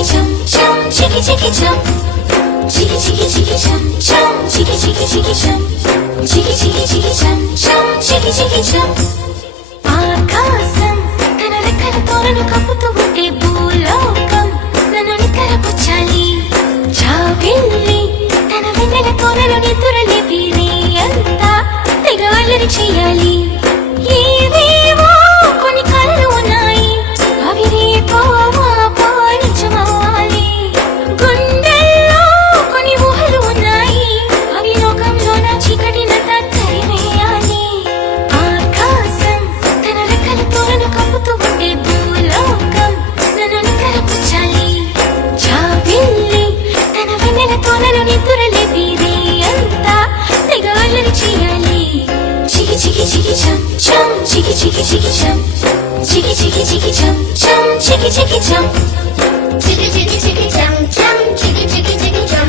chiki chum chum, chiki chiki chum, chiki chiki chiki chum chum, chiki chiki chiki chum, chiki chiki chiki chum chum, chiki chiki chum. ఆకాశం తన రెక్కలతో నన్ను కప్పుతూ ఉంటే భూలోకం నన్ను నిక్కరపుచ్చాలి. జాబిల్లి తన వెన్నెలతో నన్ను నిద్రలేపి రేయంతా తెగ అల్లరి చేయాలి. ఏవేవో కొన్ని కలలు ఉన్నాయి, అవి రేపో మాపో నిజమవ్వాలి. గుండెల్లో కొన్ని ఊహలు ఉన్నాయి, అవి లోకంలో నా చీకటినంతా తరిమేయాలి. ఆకాశం తన రెక్కలతో నన్ను కప్పుతూ ఉంటే భూలోకం నన్ను నిక్కరపుచ్చాలి. జాబిల్లి తన వెన్నెలతో నన్ను నిద్రలేపి రేయంతా తెగ అల్లరి చేయాలి. Chiki chiki chiki chum chum, chiki chiki chiki chum, chiki chiki chiki chum chum, chiki chiki chum, chiki chiki chiki chum chum, chiki chiki chiki chum,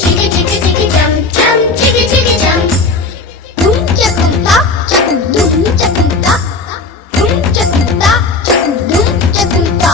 chiki chiki chiki chum chum, chiki chiki chum. Dum chakum ta, chakum dum chakum ta, dum chakum ta, chakum dum chakum ta.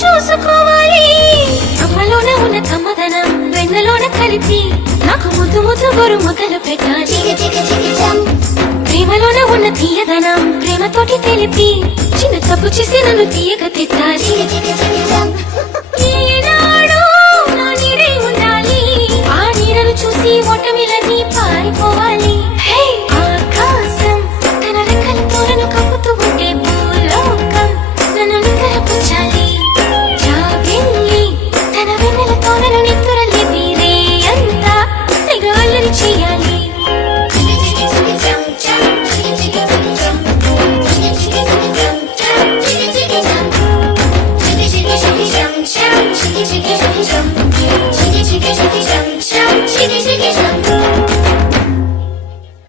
చూసుకోవాలి. అమ్మలోన ఉన్న కమ్మదనం వెన్నలోన కలిపి నాకు ముద్దు ముద్దు గొరు మొదలు పెట్టాలి. ప్రేమలోన ఉన్న తీయదనం ప్రేమతోటి తెలిపి చిన్న తప్పు చేసి నన్ను తీయక తిట్టాలి. ఈనాడు నా నీడే ఉండాలి, ఆ నీడను చూసి ఓటమిలన్నీ పారిపోవాలి.